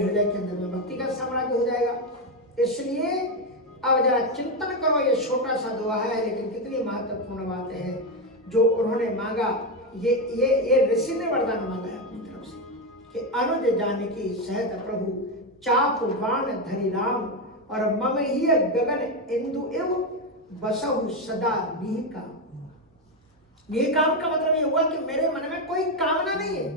हृदय के अंदर में भक्ति का साम्राज्य हो जाएगा। इसलिए अब जरा चिंतन करो, ये छोटा सा दुआ है लेकिन कितनी महत्वपूर्ण बात है जो उन्होंने मांगा। ये ऋषि ने वरदान मांगा है अपनी तरफ से कि अनुज जानकी सहत प्रभु चाप बाण धरि राम और मम ही गगन इंदु एव बसहु सदा निकाम। निकाम का मतलब ये हुआ कि मेरे मन में कोई कामना नहीं है।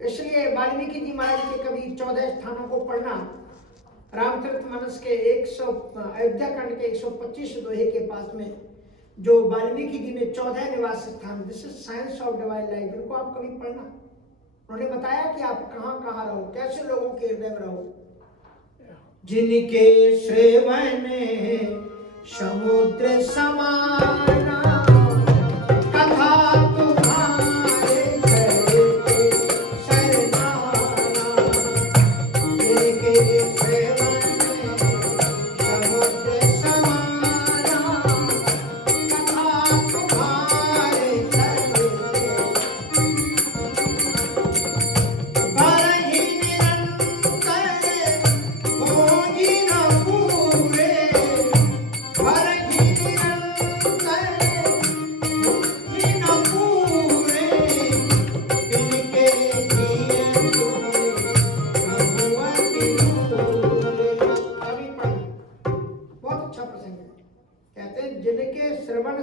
इसलिए वाल्मीकि जी महाराज के कभी 14 स्थानों को पढ़ना, रामचरितमानस के अयोध्या कांड के 125 दोहे के पास में जो वाल्मीकि जी ने 14 निवास स्थान, this is science of divine life, इनको आप कभी पढ़ना। उन्होंने बताया कि आप कहाँ कहाँ रहो, कैसे लोगों के हृदय में रहो। जिनके श्रेवन समुद्र समाना कथा तुम्हारे चरते शरणाना। जिनके श्रेवन समुद्र समाना कथा तुम्हारे चरते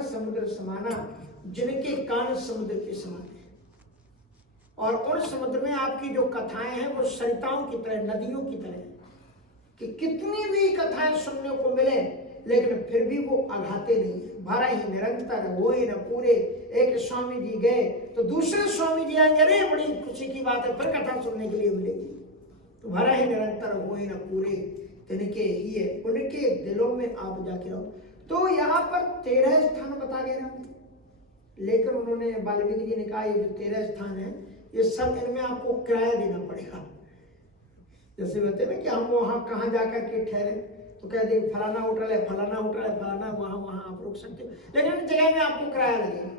समुद्र समाना, जिनके कान समुद्र के समान है। और उन समुद्र में आपकी जो कथाएं हैं वो सरिताओं की तरह, नदियों की तरह है कि कितनी भी कथाएं सुनने को मिले लेकिन फिर भी वो आघाते नहीं है। भरा ही निरंतर वो ही न पूरे। एक स्वामी जी गए तो दूसरे स्वामी जी आएंगे, अरे बड़ी खुशी की बात है, फिर कथा सुनने के लिए मिलेगी। तो भरा ही निरंतर वो ही न पूरे तिनके ही है, उनके दिलों में आप जाके रहो। तो यहाँ पर 13 स्थान बता गए ना, लेकिन उन्होंने वाल्मीकि जी ने कहा ये जो 13 स्थान है ये सब इनमें आपको किराया देना पड़ेगा। जैसे कहते हैं ना कि हम वहाँ कहाँ जाकर के ठहरे, तो कह देंगे फलाना होटल है, फलाना होटल है, फलाना, वहाँ आप रुक सकते हो, लेकिन इन जगह में आपको किराया लगेगा।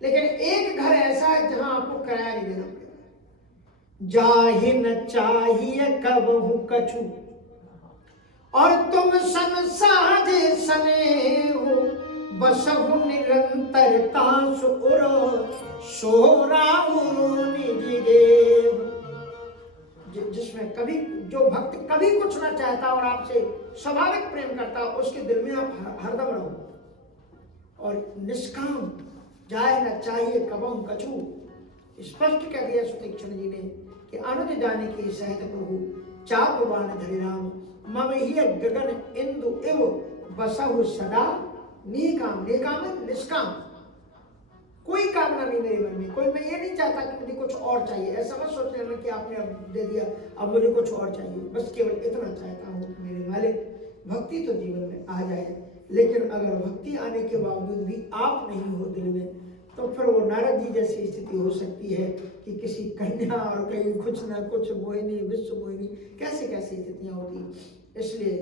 लेकिन एक घर ऐसा है जहाँ आपको किराया नहीं देना पड़ेगा। जाहि न चाहिए कबहु कछु और तुम सन साजे सने हो, बसहु निरंतरता सुर सोरा निज देव। जिसमें कभी जो भक्त कभी कुछ ना चाहता और आपसे स्वाभाविक प्रेम करता, उसके दिल में आप हरदम रहो। और निष्काम, जाए न चाहिए कबहु कछु। स्पष्ट कह दिया सुतीक्षण जी ने कि अनुज जाने की सहत प्रभु चाप बाण धरि राम, मम ही गगन इंदु इव बसहु सदा निकाम। निकाम निष्काम, कोई कामना नहीं मेरे मन में, कोई मैं ये नहीं चाहता कि मुझे कुछ और चाहिए। ऐसा मत सोच लेना कि आपने अब दे दिया अब मुझे कुछ और चाहिए, बस केवल इतना चाहता हूँ मेरे मालिक भक्ति तो जीवन में आ जाए। लेकिन अगर भक्ति आने के बावजूद भी आप नहीं हो दिल में, तो फिर वो नारद जी जैसी स्थिति हो सकती है कि किसी कन्या और कहीं कुछ ना कुछ मोहिनी विश्व मोहिनी, कैसे कैसी स्थितियाँ होती। इसलिए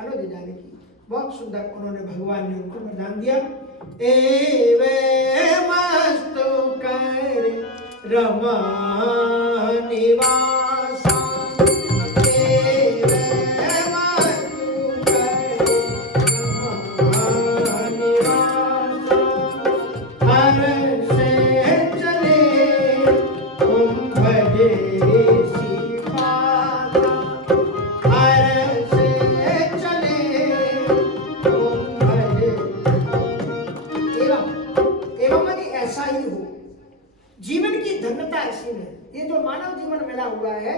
अनुज जाने की बहुत सुंदर उन्होंने भगवान ने उनको वरदान दिया। एवे मस्तु कर रमा निवासा, एवे मस्तु कर रमा निवासा, हर से चले तुम भजे धन्यता ऐसी है। ये जो मानव जीवन मिला हुआ है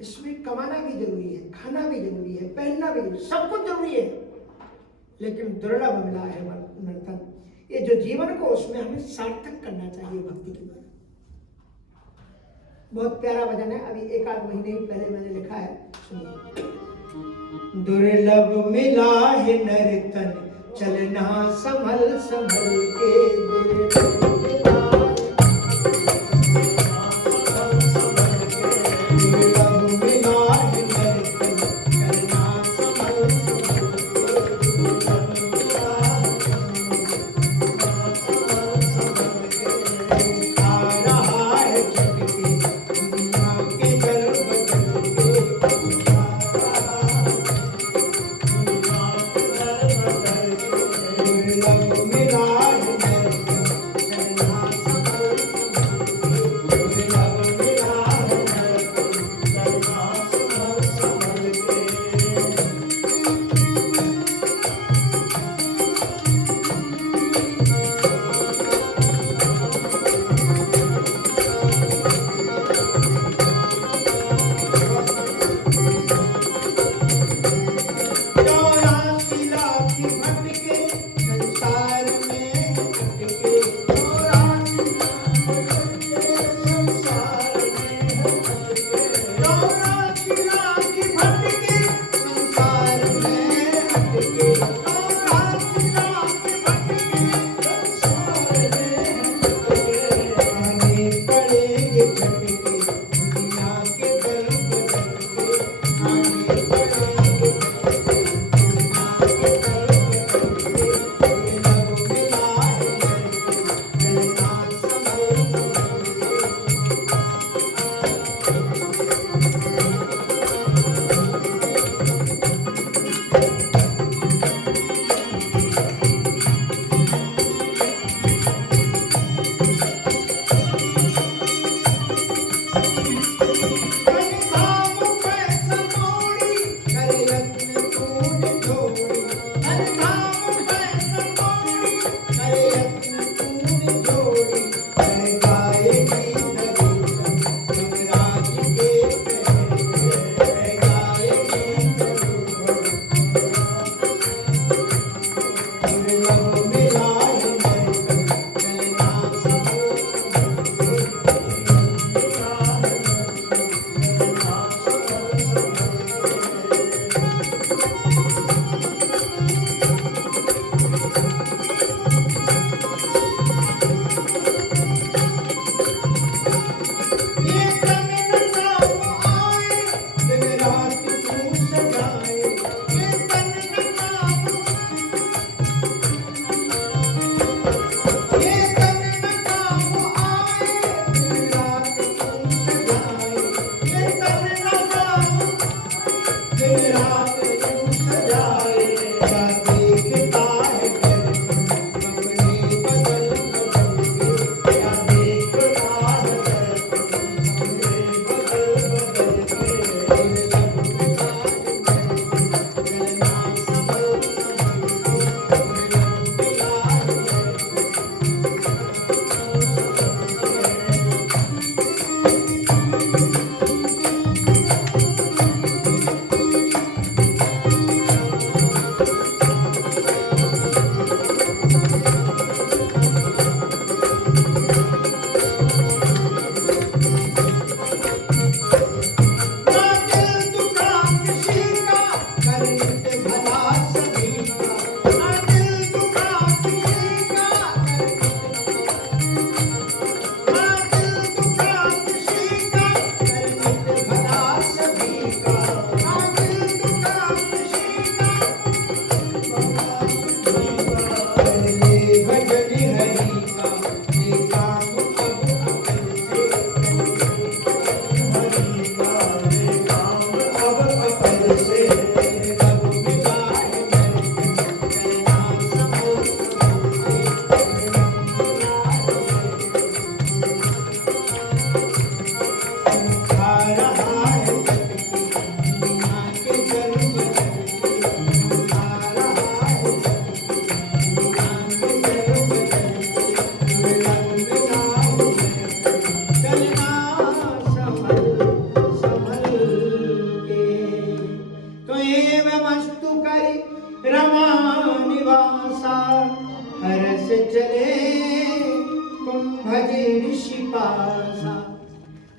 इसमें कमाना भी जरूरी है, खाना भी जरूरी है, पहनना भी जरूरी, सब कुछ जरूरी है, लेकिन दुर्लभ मिला है नर्तन। ये जो जीवन को उसमें हमें सार्थक करना चाहिए भक्ति के द्वारा। बहुत प्यारा भजन है, अभी 1-8 महीने पहले मैंने लिखा है, सुनिए। दुर्लभ मिला है नर्तन चलना संभल संभल के, दुर्लभ मिला के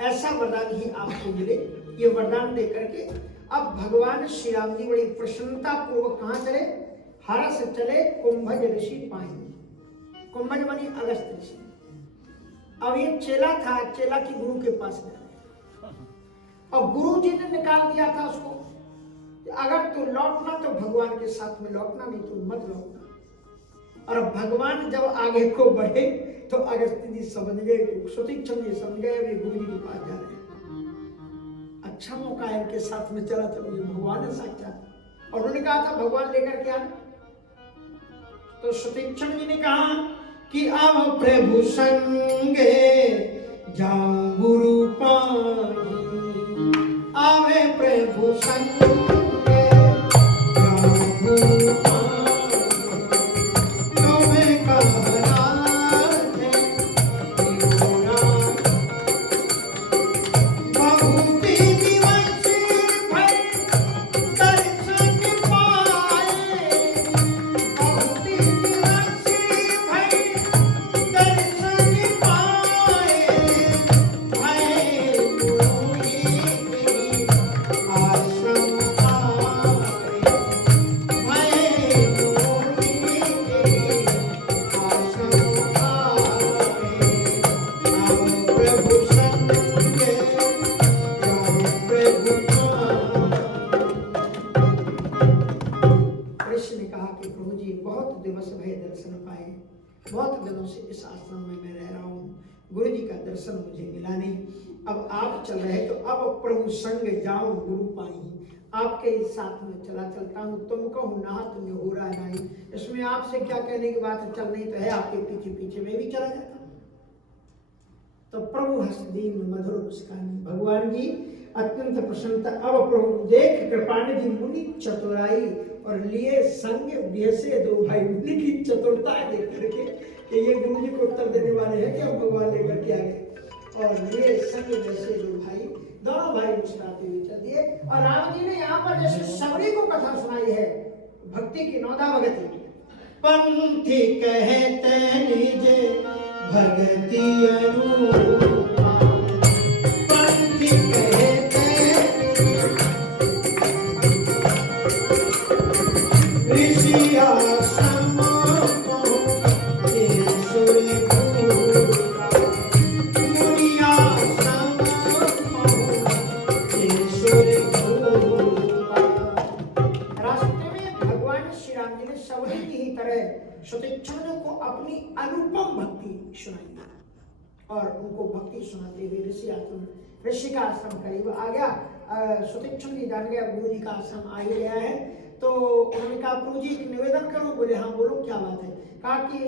ऐसा वरदान ही आपको मिले। ये वरदान देकर के अब भगवान श्री राम जी बड़ी प्रसन्नता पूर्वक कहां चले? हरा से चले कुंभज ऋषि पाए। कुंभज मानी अगस्त ऋषि। अब ये चेला था, चेला की गुरु के पास गया और गुरु जी ने निकाल दिया था उसको, अगर तू लौटना तो भगवान के साथ में लौटना, नहीं तो मत लौटना। और भगवान जब आगे को बढ़े तो अगस्त्य जी समझ गए, सुतीक्षण जी समझ गए वे गुरु जी के पास जा रहे हैं। अच्छा मौका है, इनके साथ में चला चलो, ये भगवान है साक्षात। और उन्होंने कहा था भगवान लेकर के आना। तो सुतीक्षण जी ने कहा कि अब प्रभु संगे जाऊं गुरु पानी, आवे प्रभु संगे जाऊं गुरु पानी। बहुत दिनों से इस आश्रम में मैं रह रहा हूँ, गुरु जी का दर्शन मुझे मिला नहीं। अब आप चल रहे तो अब प्रभु संग जाऊं गुरु पाई, आपके साथ में चला चलता हूँ। तुम कहो ना तुम्हें हो रहा नहीं, इसमें आपसे क्या कहने की बात है, चल नहीं तो है आपके पीछे पीछे मैं भी चला जाता हूँ। तो प्रभु हंस दीन मधुर मुस्कानी। भगवान जी अत्यंत प्रसन्नता। अब प्रभु देख कृपानिधि मुनि चतुराई और लिए संग जैसे दो भाई। मुनि की चतुरता देख करके कि ये गुरु जी को उत्तर देने वाले हैं कि अब भगवान लेकर के आ गए, और लिए संग जैसे दो भाई, दोनों भाई मुस्कुराते हुए चल दिए। और राम जी ने यहाँ पर जैसे सबरी को कथा सुनाई है भक्ति की, नौदा भगति। पंथी कहते निजे भगति अनुरूपा, पंथी कहते ऋषि आश्रम सुतीक्षण को अपनी अनुपम भक्ति सुनाई और उनको भक्ति सुनाते हुए ऋषि का आश्रम करीब आ गया। सुतीक्षण जी जान गया गुरु जी का आश्रम आ ही गया है। तो उन्होंने कहा प्रभु जी एक निवेदन करूं। बोले हाँ बोलो क्या बात है। कहा कि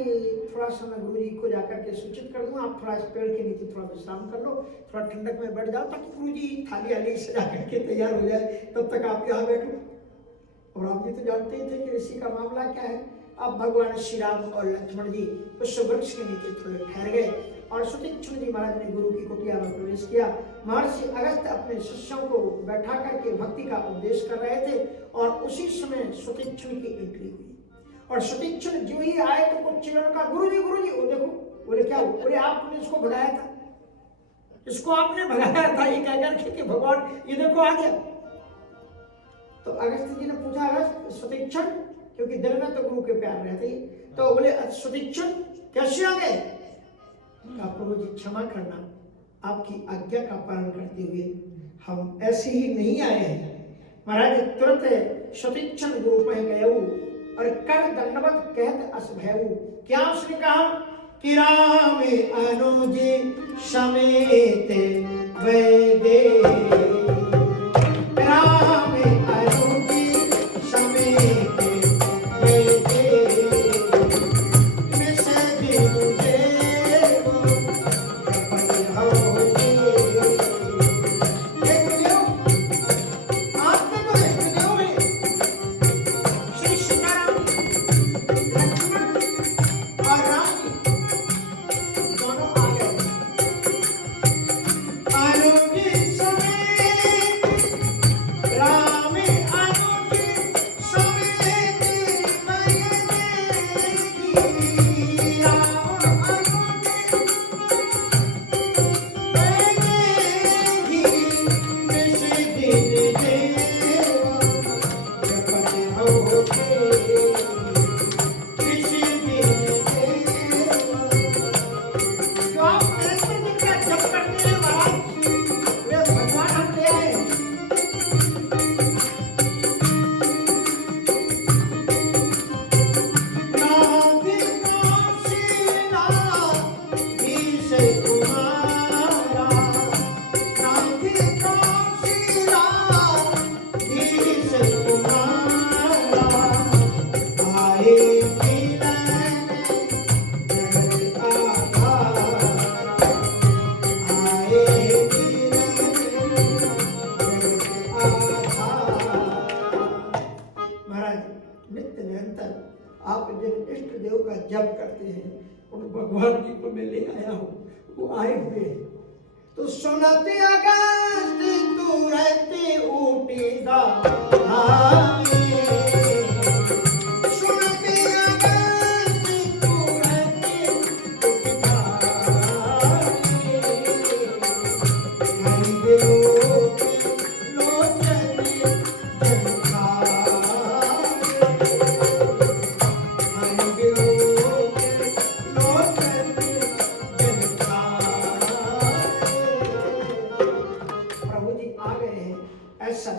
थोड़ा सा मैं गुरु जी को जाकर के सूचित कर दूं, आप थोड़ा इस पेड़ के नीचे थोड़ा विश्राम कर लो, थोड़ा ठंडक में बैठ जाओ, ताकि गुरु जी थाली आली सजा करके तैयार हो जाए, तब तक आप यहाँ बैठो। और आप भी तो जानते ही थे कि ऋषि का मामला क्या है। अब भगवान श्री राम और लक्ष्मण जी उस वृक्ष के नीचे थोड़े ठहर गए और सुतीक्षण जी महाराज ने गुरु की कुटिया में प्रवेश किया। महर्षि अगस्त्य अपने शिष्यों को बैठा करके भक्ति का उपदेश कर रहे थे और उसी समय सुतीक्षण की एंट्री हुई। और सुतीक्षण जो ही आए तो कुछ चिड़ियों का गुरु जी वो देखो। बोले क्या हुआ? बोले आपने इसको भगाया था, इसको आपने भगाया था, ये कह करके कि भगवान ये देखो आ गया। तो अगस्त्य जी ने पूछा अगस्त सुतीक्षण, क्योंकि दिल में तो गुरु के प्यार रहते, तो बोले सुतीक्षण कैसे आ गए? प्रभु जी क्षमा करना, आपकी आज्ञा का पालन करते हुए हम ऐसे ही नहीं आए हैं। महाराज तुरंत सुतीक्षण गुरु पे गए और कर दंडवत कहत अस भयऊ। क्या उसने कहा कि राम अनुज समेत वैदे, राम अनुज समेत भगवान जी को मैं ले आया हूँ, वो आए हुए हैं। तो सुनते अगस्त्य तू रहते उठेगा, सुनते अगस्त्य तू रहते उठेगा,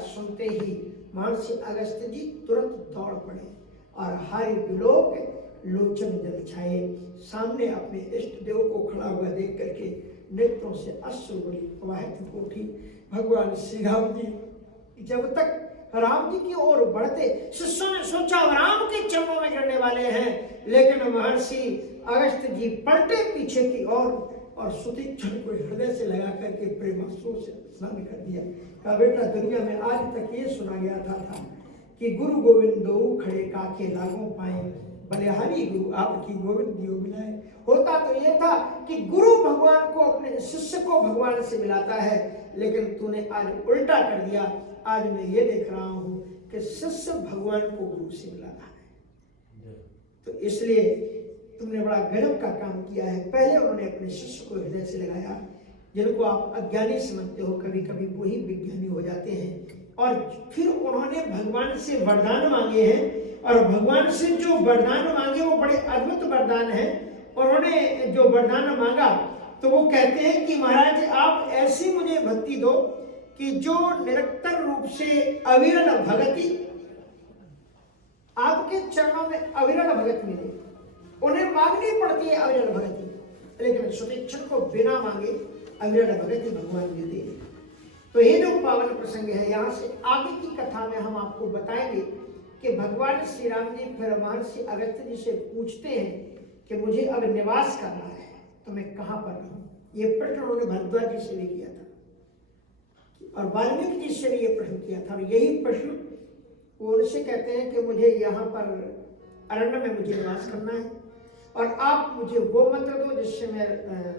सुनते ही महर्षि अगस्त्य जी तुरंत दौड़ पड़े और हाय विलोक लोचन जल छाए। सामने अपने इष्ट देव को खड़ा हुआ देख करके नेत्रों से अश्रु बड़ी प्रवाहित हो उठी। भगवान श्री राम जी जब तक राम जी की ओर बढ़ते, शिष्यों ने सोचा राम के चरणों में गिरने वाले हैं, लेकिन महर्षि अगस्त्य जी पलटे पीछे की ओर और सुतीक्षण को हृदय से लगा करके प्रेमाश्रु से स्नान कर दिया। कहा बेटा दुनिया में आज तक ये सुना गया था कि गुरु गोविंद दो खड़े काके लागों पाए, बलिहारी गुरु आपकी गोविंद दियो मिलाए। होता तो ये था कि गुरु भगवान को अपने शिष्य को भगवान से मिलाता है, लेकिन तूने आज उल्टा कर दिया। आज मैं ये देख रहा हूं कि शिष्य भगवान को गुरु से मिलाना है, तो इसलिए तुमने बड़ा गजब का काम किया है। पहले उन्होंने अपने शिष्य को हृदय से लगाया, जिनको आप अज्ञानी समझते हो, कभी कभी वही विज्ञानी हो जाते हैं। और फिर उन्होंने भगवान से वरदान मांगे हैं, और भगवान से जो वरदान मांगे वो बड़े अद्भुत वरदान है। उन्होंने जो वरदान मांगा तो वो कहते हैं कि महाराज आप ऐसी मुझे भक्ति दो कि जो निरंतर रूप से अविरल भगति, आपके चरणों में अविरल भगत मिले। उन्हें मांगनी पड़ती है अविरल भगति, लेकिन सुतीक्षण को बिना मांगे अविरल भगति भगवान देते हैं। तो ये जो पावन प्रसंग है, यहाँ से आगे की कथा में हम आपको बताएंगे कि भगवान श्री राम जी फिर महर्षि अगस्त्य जी से पूछते हैं कि मुझे अब निवास करना है तो मैं कहाँ पर रहूं। ये प्रश्न उन्होंने भरद्वाज जी से भी किया था और वाल्मीकि जी से भी ये प्रश्न किया था। यही प्रश्न वो उनसे कहते हैं कि मुझे यहाँ पर अरण्य में मुझे निवास करना है, और आप मुझे वो मंत्र दो जिससे मैं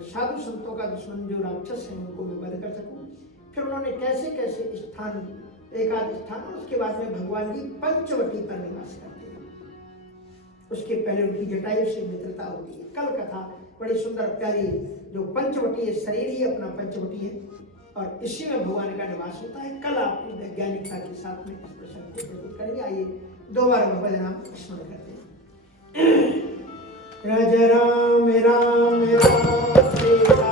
साधु संतों का दुश्मन जो राक्षस है उनको मैं वध कर सकूं। फिर उन्होंने कैसे कैसे स्थान, एक आध स्थान, उसके बाद में भगवान जी पंचवटी पर निवास करते हैं। उसके पहले उनकी जटायु से मित्रता होती है। कल कथा बड़ी सुंदर प्यारी, जो पंचवटी है, शरीर ही अपना पंचवटी है और इसी में भगवान का निवास होता है। कल आपकी वैज्ञानिकता के साथ में इस प्रसंग को प्रस्तुत करेंगे। आइए दोबारा भगवान नाम स्मरण करते हैं। राजा राम राम राम सीता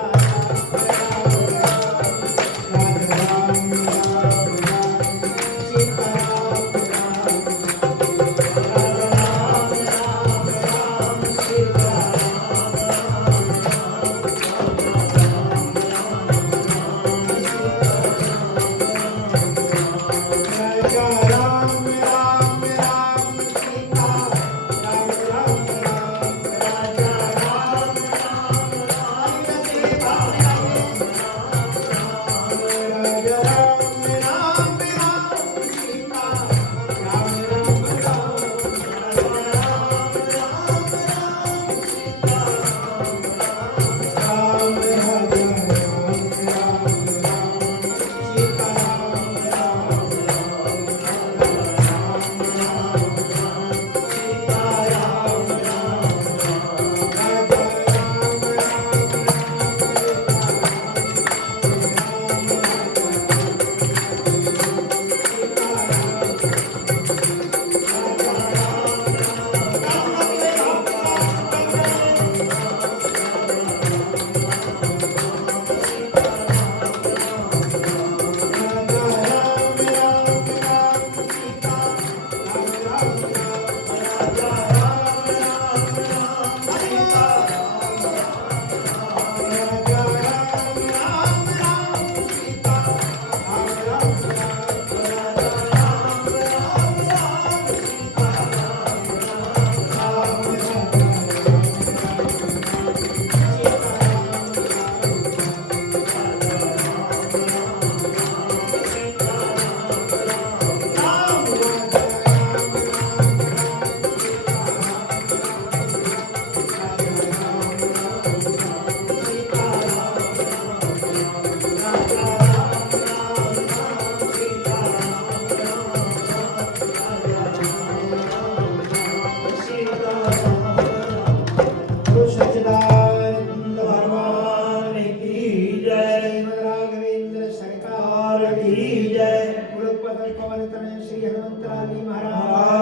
पवन तनय श्री हनुमंत लाल महाराज